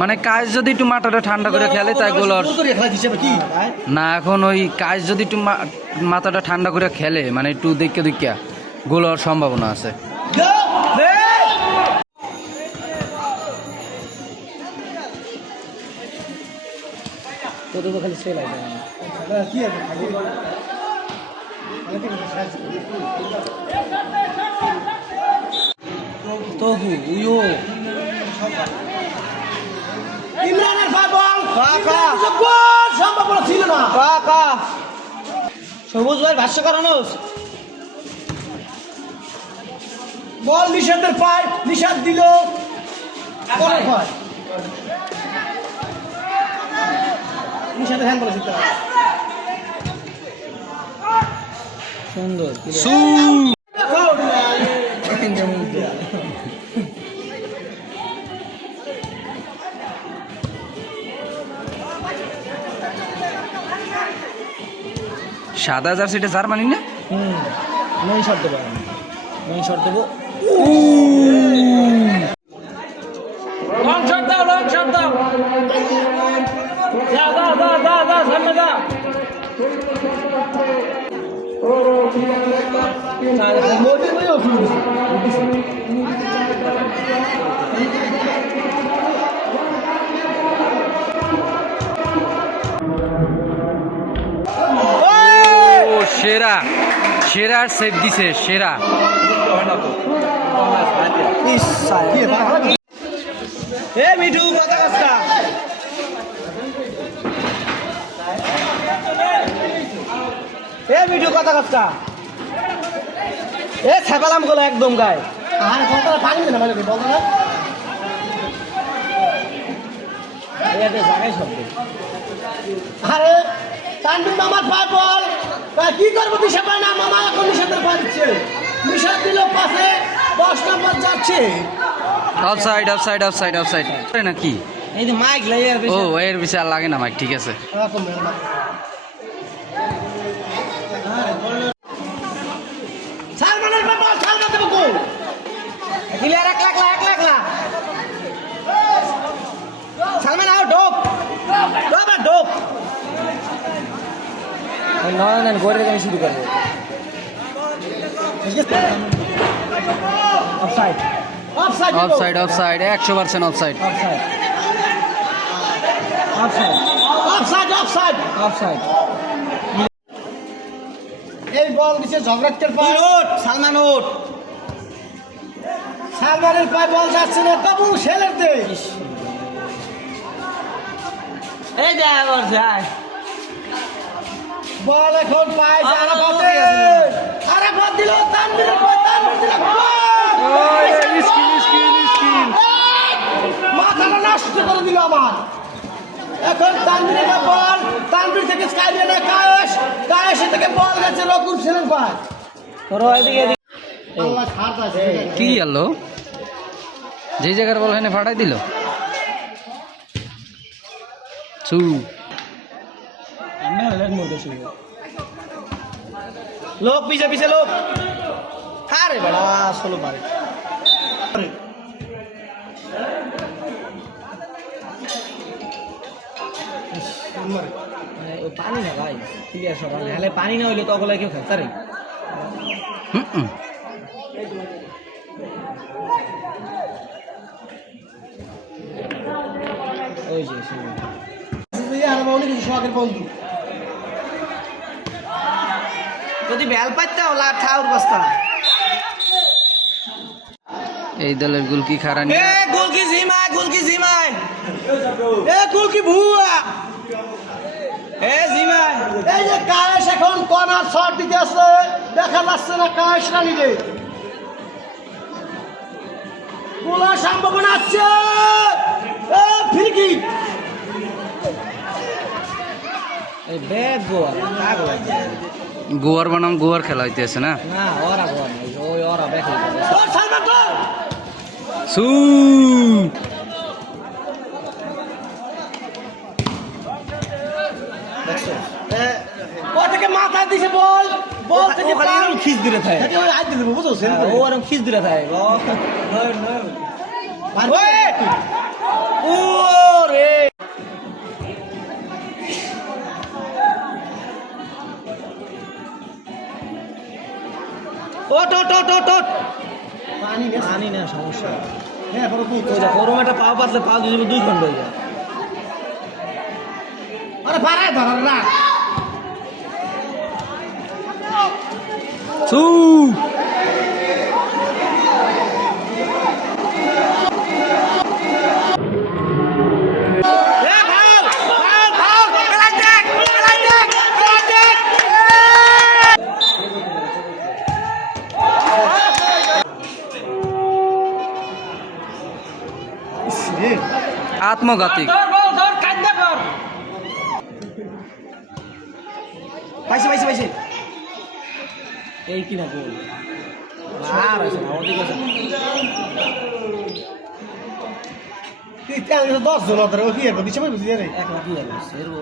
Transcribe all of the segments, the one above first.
মানে কাজ যদি একটু মাথাটা ঠান্ডা করে খেলে তাই গোলার না, এখন ওই কাজ যদি একটু মাথাটা ঠান্ডা করে খেলে মানে একটু দেখে দেখিয়া গোল হওয়ার সম্ভাবনা আছে। সবুজ ভাই ভাষ্য করানো বল নিষাদের পায়, নিষাদ দিল নিষাদের হ্যান্ড বলে জিততে সুন্দর সাদা জার্সিটা জার্মানি না? নয় শট দেবো, নয় শট দেবো। লং শট দাও, লং শট দাও। যা যা যা যা যা সামনে যা। সেরা সেরা সেভ দিছে সেরা। মিঠু কথা কাজটা মিঠু কথা কাজটা ছাপালাম গুলো একদম গায়ে আর কথা পানি না মানে বল না জায়গায় শব্দ। আরে তানভীর মামার পায় বল, কি করবো দিশা পায় না। মামা এখন নিষাদের পা দিচ্ছে, নিষাদ দিল পাশে 10 নম্বর যাচ্ছে। অফসাইড অফসাইড অফসাইড অফসাইড নাকি? এই যে মাইক লাগে ও এর বেশি আর লাগে না মাইক, ঠিক আছে। সালমানের বল, সালমান দেবো goal. Clear 1 lakh 1 lakh lakh. Salman out, dope dope dope. নয় গোরের গান শুরু করবো। Offside offside offside offside 100% offside offside offside offside offside. এই বল দিছে ঝগড়াটের পায় ওট, সালমান ওট। সালমানের পায় বল যাচ্ছে না, বাবু ছেলের দে। এই যা বল যায় বল এখন পায় আরাফাতে, আরাফাত দিল তানভীরের পায়, তানভীর দিল গোল। স্কিল স্কিল স্কিল মাথাটা নষ্ট করে দিল আমার। এখন তানভীরের বল, তানভীর থেকে স্কাইলে কায়েস, কায়েস থেকে বল গেছে রকুর ছেলের পায়। তোর এদিকে আল্লাহ ছাড় আছে কি আলো যেই জায়গার বল এনে ফাটাই দিল। চু লোক পিছে পিছে লোক। আরে বড়া ষোলো মারে পানি না ভাই, ক্লিয়ার সকাল হলে পানি না হইলে তো ওগুলো কেউ খায় তারে। ওই যে অনেক কিছু শখের বন্ধু যদি বেল পাইতে হলা ঠাউর বস্তা। এই দলের গোল কি খারাপ এ গোল কি জিমায়, গোল কি জিমায়, এ গোল কি ভুয়া, এ জিমায়। এই যে কায়েস এখন কর্নার শট দিতে আসছে, দেখা যাচ্ছে না কায়েস রানিকে গোলার সম্ভাবনা আছে। এ ফ্রি কিক, এই ব্যাগ গোল পাগল। গোয়ার বানাম গোয়ার খেলা হইতেছে না? না ওরা গোল ওই ওরা ব্যাগ গোল। সালমান গোল সু থেকে মাথা দিছে বল, বল থেকে পাম খিচ দিলে থাকে, ওই আই দিলে বুঝছো ও আরম খিচ দিলে থাকে। ও ওট ওট ওট ওট ওট পানি না সমস্যা হ্যাঁ বড় তুই গরম একটা পাও পাতলে পাও দিয়ে 2 ঘন্টা হয়ে যায় আরে পারায় ধর না সু আত্মঘাতী পাইছে এই কি না গোল আর আছে না ওদিকে আছে তুই 10 জন ধরে কি এর দিছে বুঝি রে একলা কি আছে সেরবো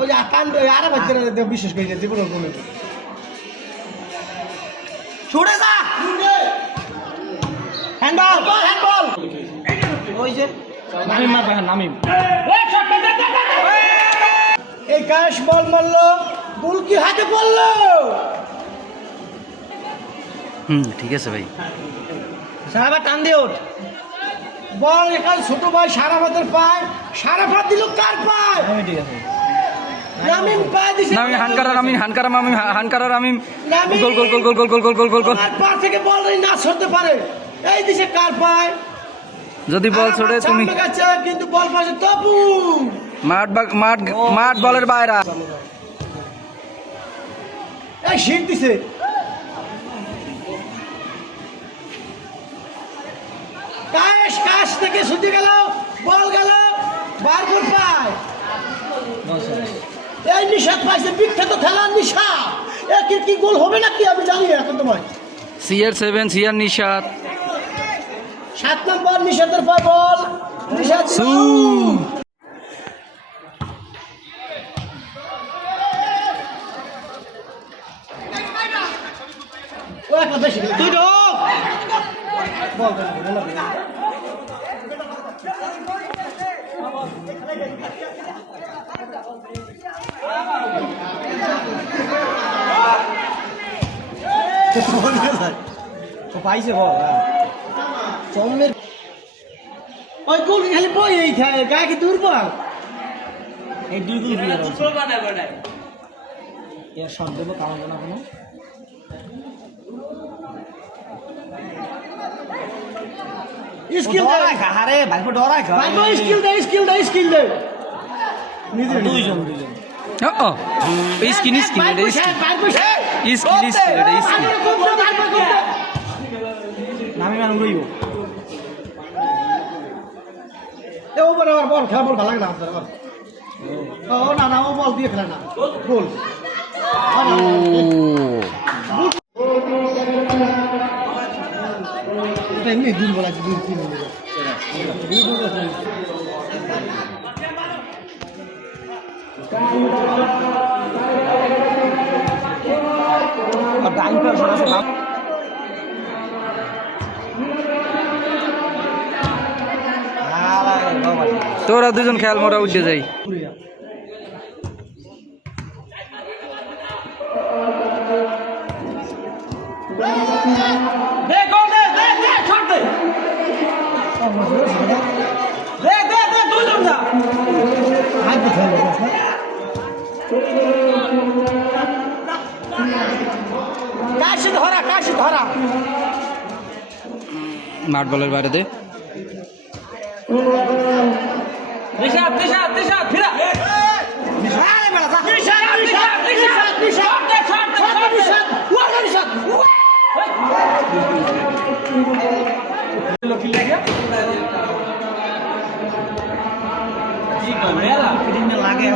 ওই যে কান আরে বাচ্চারা বিশেষ করে জীবন কোন ছুড়ে যা হ্যান্ডবল ওই যে নামিম মারবে নামিম এই কাশ বল মারলো বল কি হাতে পড়লো ঠিক আছে ভাই সারা টান দিয়ে ওঠ বল এখান ছোট ভাই সারা ভাতের পায় সারা ভাত দিল কার পায় ঠিক আছে নামিম পায় দিছে নামিম হানকারার আমিম নামিম গোল গোল গোল গোল গোল গোল গোল গোল গোল গোল আর পার থেকে বল না ছড়তে পারে এই দিছে কার পায় যদি বল ছড়ে তুমি কিন্তু বল পাশে তপু মাঠ বলের বাইরে এই শীত দিছে কাশ থেকে ছুটে গেল বল গেল বারবার পায় এই নিশাদ পাইছে বিখ্যাত খেলার নিশা একের কি গোল হবে নাকি আমি জানি না এখন তোমায় CR7 CR নিশাদ 7 নম্বর নিশাদের পায় বল নিশাদ ও একটা বেশি তুই ঢোক বল পাইছে বল চমের ওই গোল খালি বই এই খায় গায়ে কি দুর্বল এই দুই গোল দিয়ে এর শট দেবো কারণ না কোনো স্কিল দে আরে ভাইপো ডরাই খা ভাইপো স্কিল দে নিজে দুইজন স্কিন এটা স্কিন নামি মান উড়াইব এ ও বড় বল খেলা বল ভালো লাগে না আপনার ও না ও বল দিয়ে খেলা না গোল এটা এমনি দূর বলা আছে দূর কি ডাইন পার সরাসরি তোরা দুজন খেয়াল মোরা উঠে যাই কাশি ধরা মাঠ বলের বাইরে দে লাগে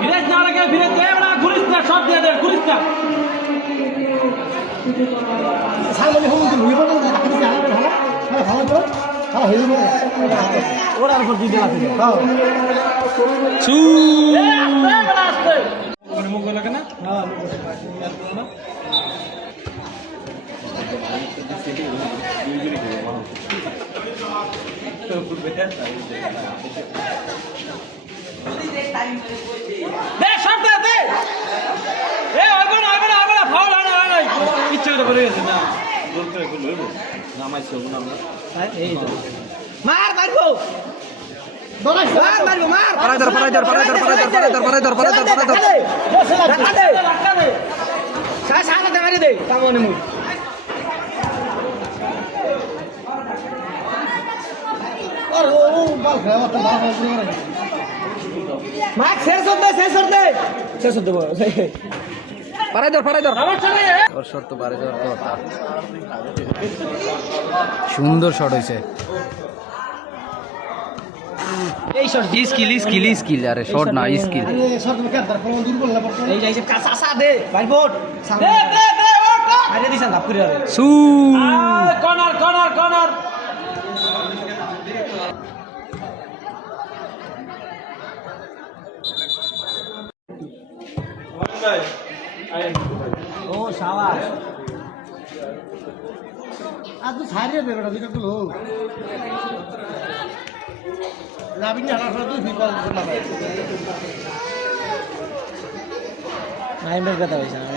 বিরাজ না লাগে বিরাজ দেয় না ঘুরিস না সব দিয়ে দে ঘুরিস না সামনে হোম দিল হইব না রাখি দিতে আলো ভালো ভালো তো ভালো হইব ওর আর উপর দিতে লাগে হ্যাঁ চু আস্তে মানে মুখ লাগে না হ্যাঁ দে সব দে দে এ হবে না ইচ্ছে করে গেছে না জোর করে করলো নামাইছে না এই তো মার মারবো মার মারবো মার পারাই ধর সারা দে মারি দে কামনে মুই আর ও বল খেলা তো ভালো করে মার শেষ হতে বল পারাই ধর আমার চলে ওর শট তো পারাই ধর কথা সুন্দর শট হয়েছে এই শট স্কিল আরে শট না স্কিল শট মে কেদার কোন দূর বল না এই যাইছে কাঁচা দে ভাই বোট দে আরে দিছেন ধাপ করে আরে সু কর্নার ও শাবাশ আজ তো ছাড়িয়ে দে বেটা দুটো গুলো লাভিন না রাখা তুই বিকল না ভাই নাইমের কথা হইছে না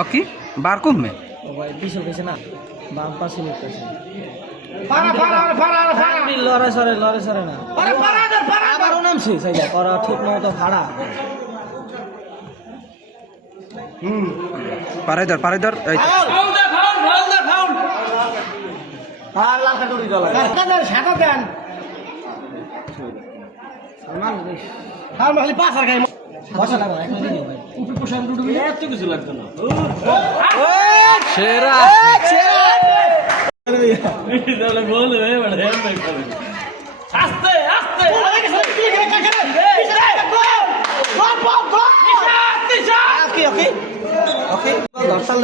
ओके बारकुम में ও ভাই পিছু গেছে না বাম পাশে নিতেছে লড়ে সরে না আবারও নামছে সাইডা করা ঠিক মতো ভাড়া पाराई धर এই তো। ফাউল আর লাখা টুরি দলা সাদা দেন সালমান আর মালি পাস আর গায় বসা লাগা এখন দিও ভাই উপরে পোষান ডুডু এত কিছু লাগতো না সেরা তাহলে বল রে বড় হেল ভাই করে আস্তে ওকে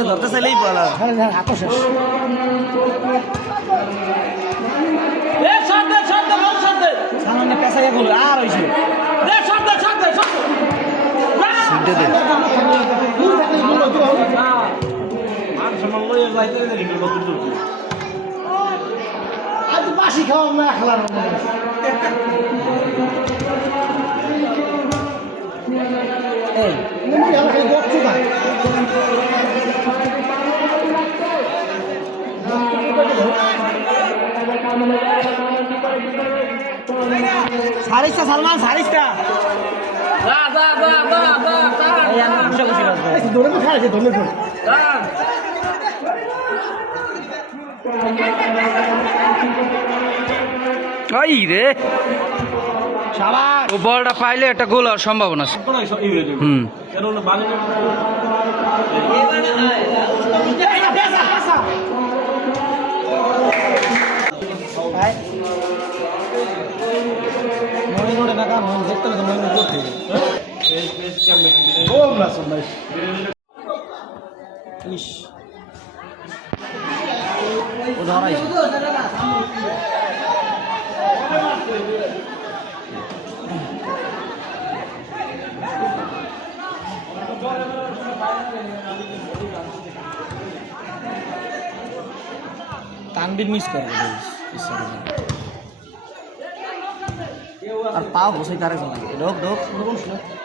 ধরতে চাইলেই বলা হাত শেষ এ শট দে সামনে পেছাইয়া বল আর হইছে দে শট দে সুইটে দে আর সমান লয়ে যাইতে দেখি কত দূর আজ বাসি খাওয়া না খেলার এই মুই আমার খালি গচ্ছু না সারিস্তা সালমান সারিস্তা দা এই আমি খুশি রাখবো এই দৌড়ে তো খাইছে দৌড়ে তো ওই রে শাবাশ ও বলটা পাইলে একটা গোল হওয়ার সম্ভাবনা আছে কোন এই হয়ে যাবে হুম এর হলো বাঙালি ভাই মনে করে না কাম মন দেখতে তো মনে করতে ও না সময় ইস ও ধরাই তানবির মিস করে আর পাও বসে তার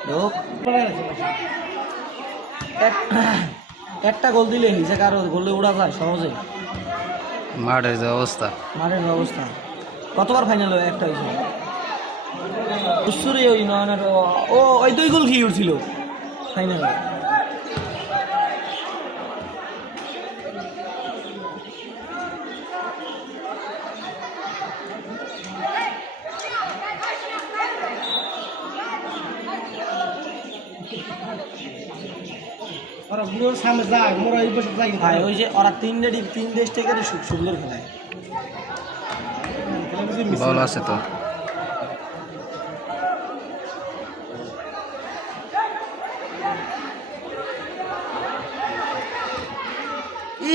ঢোক একটা গোল দিলে হিসে কারো গোলে উড়া যায় সহজে মাঠের যে অবস্থা মাঠের অবস্থা কতবার ফাইনাল একটা হয়েছে উৎসুরে ওই নয়নের ও ওই 2 গোল খেয়ে উঠছিল ফাইনালে ভাই ওই যে ওরা 3 দেশ থেকে সুন্দর খেলায় বল আছে তো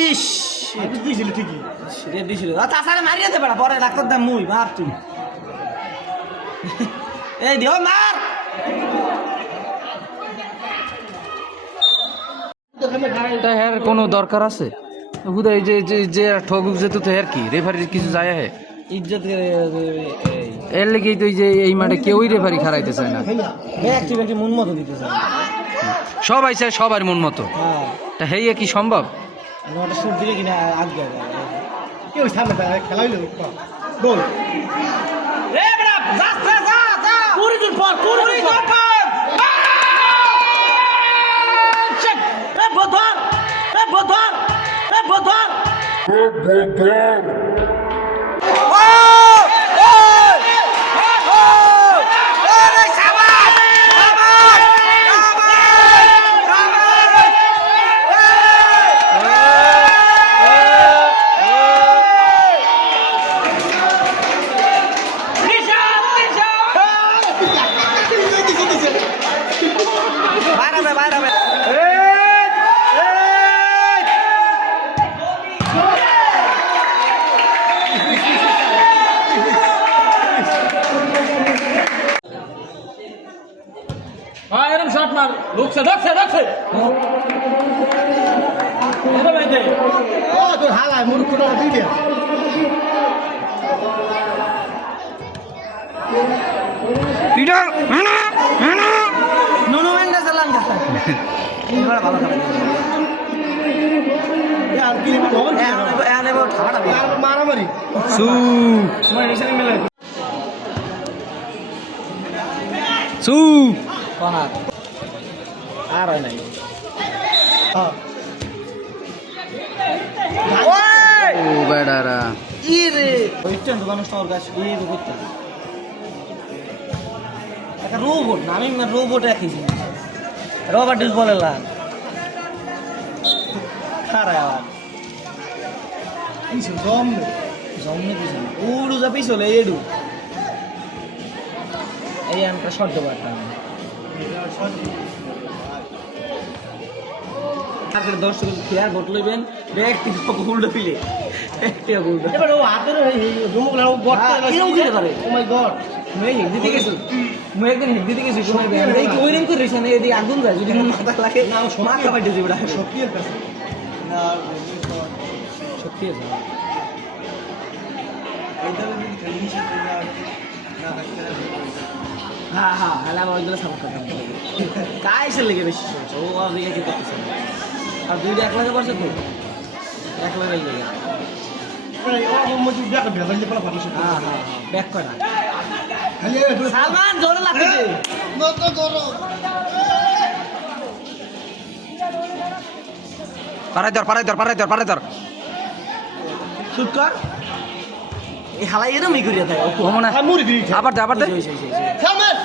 ইস দিয়েছিল ঠিকই রে দিয়েছিল তাছাড়া মারিয়ে দে বেড়া পরে ডাক্তার দাম মুই মার তুই এই দিও মার এটা হের কোনো দরকার আছে হুদা এই যে ঠগুক যেত তো হের কি রেফারির কিছু যায় হে ইজ্জত করে এর লেগেই তো এই যে এই মাঠে কেউই রেফারি খারাইতে চায় না, একটি ব্যক্তি মন মতো দিতেছে। সবাই চায় সবার মন মতো। হ্যাঁ, তা হেয়ে কি সম্ভব? ওটা শুট দিলে কিনা আগে কেউ সামনে খেলা হইলো গোল। এ বড়া যা যা যা যা কুড়ি জন পর এ বধর এ বধর এ বধর হ্যাঁ এরকম শট মার, ঢুকছে এটা ভাই দে ও তোর হালাই মুরুখ কোটা দিবে পিটার নুনু মেন্ডেস এলাম যা এবার ভালো খেলা यार কি খবর কি এনে বড় ঠাড়া মারামারি সু সময় রিসেন্ট মেলে সু কোনা আর হয় নাই হ্যাঁ ওই ও বেডারা ইরে ওইটা দোকানে স্টোর গাছ এই করতে একটা রোবট না আমি রোবট রাখিছি রোবটিস বলে না খারাপ কিছু জমনে কিছু উড়ু যা পিছলে এডু এই আমরা শর্ট দেবো একটা আপনার দর্শক প্লেয়ার ভোট লইবেন ব্যক্তি গোলটা পিলে একটা গোলটা এবার ও হাতের জমুক লাও বট এরকম খেলে পারে ও মাই গড মই হিন্দি গেছি মই একদিন হিন্দি গেছি কোন এই ওইরকম করে রেশন এই আগুন যায় যদি মাথা লাগে না মাথা ফাটে যাবে ওটা শক্তির কাছে না শক্তি আছে হ্যাঁ হ্যাঁ হ্যাঁ ওইগুলো সাপোর্ট করতাম কাজ এসে লেগে বেশি চলছে ও ওদিকে কি করতেছে আর দুইটা এক লাখে পারছে তো এক লাখে লেগে হ্যাঁ হ্যাঁ ব্যাক করা সালমান জোরে লাগছে পারাই ধর শুট কর এই হালাই এরমই করিয়া থাকে ও মনে আবার দে সালমান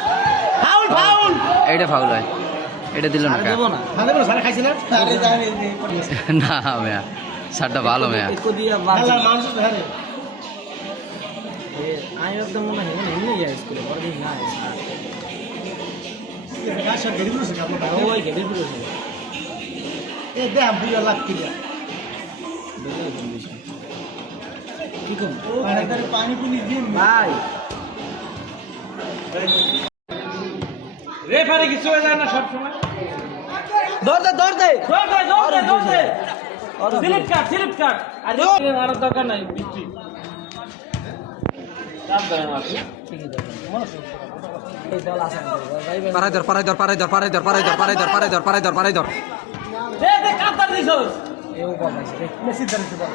ফাউল ফাউল এইটা ফাউল হয়, এটা দিল না দেব না দেব না সারা খাইছ না আরে জানি না মেয়া সারটা ভালো মেয়া একো দিয়া বাজে মানুষ ধরে আমি একদম মনে হয় এমনি যাই স্কুলে পড়ি না গাছা গেড়ি দিছে আপনারা ওই গেড়ি দিছে এ দে বুয়া লাগতি কি কম পানি পুনি দিন ভাই রেফারি কিছু হয়ে যায় না সব সময়। দৌড় দে দৌড় দে স্লিপ কাট আর মারার দরকার নাই বৃষ্টি চাপ দেয় না এই বল আসে পারাই ধর দে কাতার দিছস এও বল আছে মেসি ধরেছে বল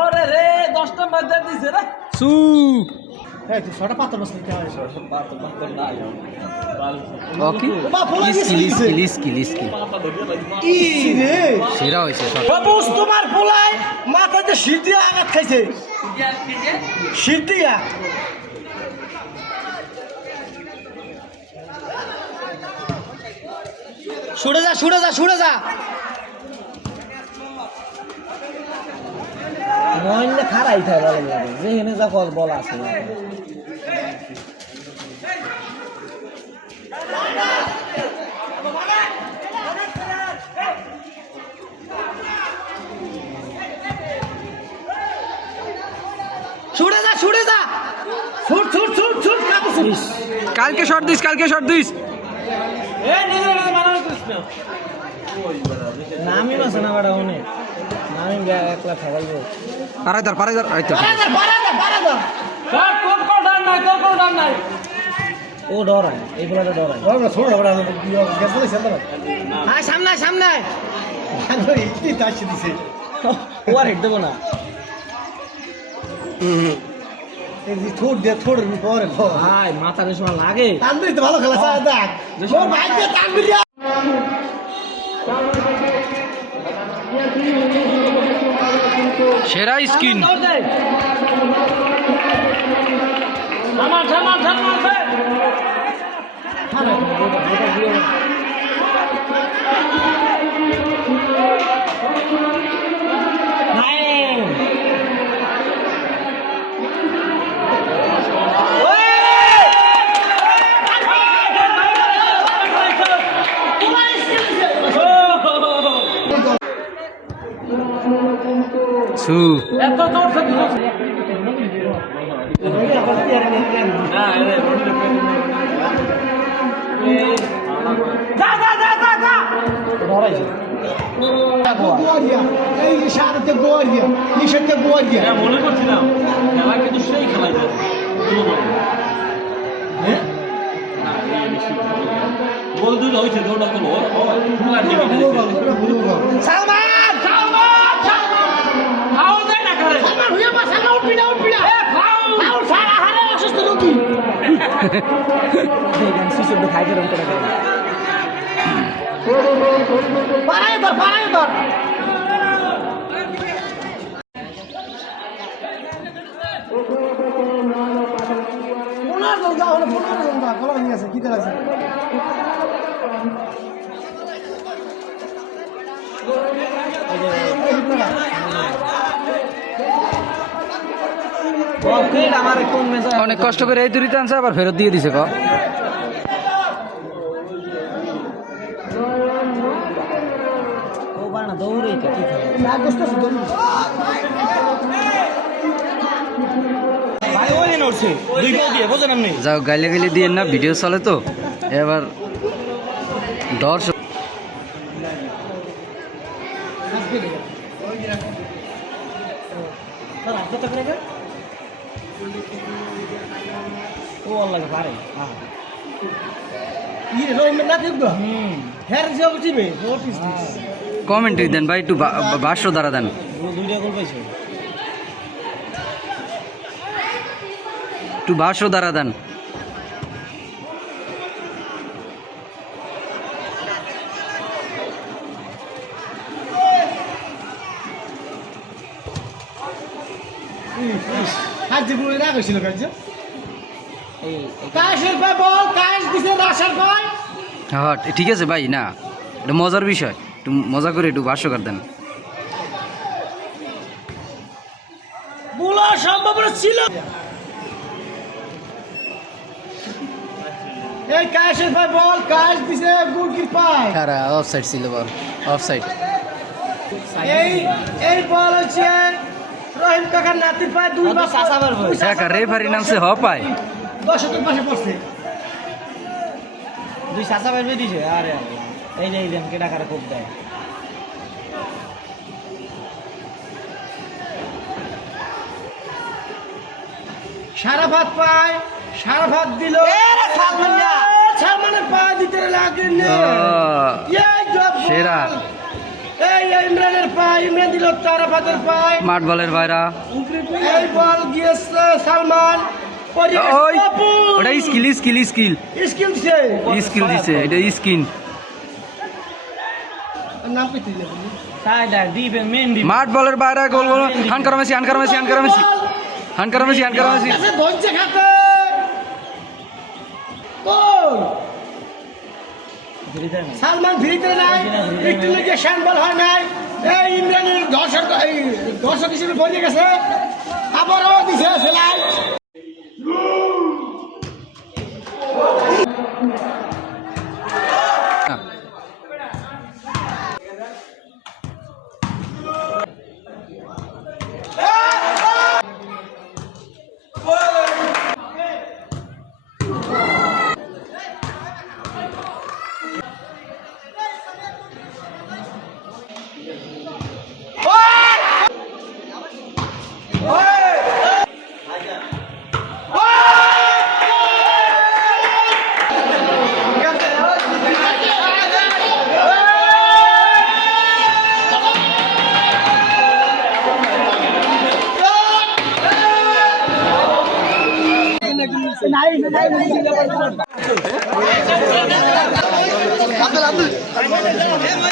ওরে রে 10 নম্বর দে দিছে রে সু এই তুই ছটা পাতর বস নিতে হয় পাতর না ওকে লিস্কি ই রে সেরা হইছে সব বাবুস তোমার পোলায় মাথাতে সিটিয়া আঘাত খাইছে সিটিয়া ছুড়ে যা মহিলা খারাই থাকে বলে যেখানে যা কল বলা আছে ছুড়ে যা ছুট কালকে শট দিস এ নিজে মারার কৃষ্ণ নামি আছে না বড় ওনে নামি একলা খাওয়াইবো পারাই ধর এই তো কোন নাই তোর কোনো ডান নাই ও ডরায় এইগুলো ডরায় ডরায় ছোট বড় গেছে না সামনে হ্যাঁ সামনে সামনে আরে ইতি তাছি দিছে ও আর হেড দেব না এই থোড় পরে ভাই মাথা রে সময় লাগে তানবির তো ভালো খেলা চায় দেখ ও ভাই কে তানবির সেরা স্কিন সামান সামান সামান সু এত জোর সে দিল যা যা যা যা যা ধরাইছে এই ইশারাতে গোয়ারিয়া নিষেধে গোয়ারিয়া হ্যাঁ মনে করছিলাম খেলা কিন্তু সেই খেলাই যায় গোল দুটো হয়েছে গোলটা গোল সালমান সালমান ফাউল দেয় না করে সালমান হুইয়া পা সালমান উঠবি না ফাউল ফাউল সারা হারে অসুস্থ রোগী দেখেন শিশু তো খাই গরম করে পারাই ধর পুনর লঙ্কা হলো পুনর লঙ্কা কলা নিয়ে আছে কি দেখ আছে আমার কোন মেসা অনেক কষ্ট করে এই দূরিতে আনছে আবার ফেরত দিয়ে দিছে ক ও বানা দৌড়ে কি না কষ্ট দৌড় ভাই ওই নড়ছে দুই গোল দিয়ে বোঝেন আপনি যাও গাইলে গাইলে দিয়ে না ভিডিও চলে তো এবার দর্শক ও আল্লাহ পারে ই রে লই না দিব হের যে বুঝিবে হোয়াট ইজ দিস কমেন্ট্রি দেন ভাই একটু ভাষ্য দ্বারা দেন দুইটা গোল পাইছে একটু ভাষ্য দ্বারা দেন আজ যে গুলো রাগ হইছিল কাজ এই কাশের ভাই বল কাশ দিছে রাশার ভাই হ্যাঁ ঠিক আছে ভাই না এটা মজার বিষয় একটু মজা করে একটু ভাষ্যকার দেন বলা সম্ভাবনা ছিল এই কাশের ভাই বল কাশ দিছে গোলকিপার খারা অফসাইড ছিল বল অফসাইড এই বল হচ্ছে রহিম কাকার নাতির পায়ে দুই বার সাসাবার ভাই একা রেফারি নামছে হ পায় দর্শকের পাশে পড়ছে দুই সাসাবার বের দিছে আরে এই যে দেন কেডা কারে কোপ দেয় সারাফাত পায় সারাফাত দিল সালমানের পা দিতে লাগেন সেরা এই ইমরানের পা ইমরান দিল সারাফাতের পায় মাঠ বলের বাইরা এই বল গিয়েছে সালমান ওই ওটা স্কিল স্কিল স্কিল স্কিল দিছে স্কিল দিছে এটা স্কিন নাম কি দিলে সাইডার দিবেন মেন দিবেন মাঠ বলের বাইরে গোল গোল হানকার মেসি হানকার মেসি হানকার মেসি হানকার মেসি হানকার মেসি ধৈর্য খাতে গোল সালমান ভিড়িতে নাই একটু লেগে শ্যাম্বল হয় নাই এই ইমরানের দর্শক হিসেবে বলে গেছে আবারও দিছে সেলাই বাবু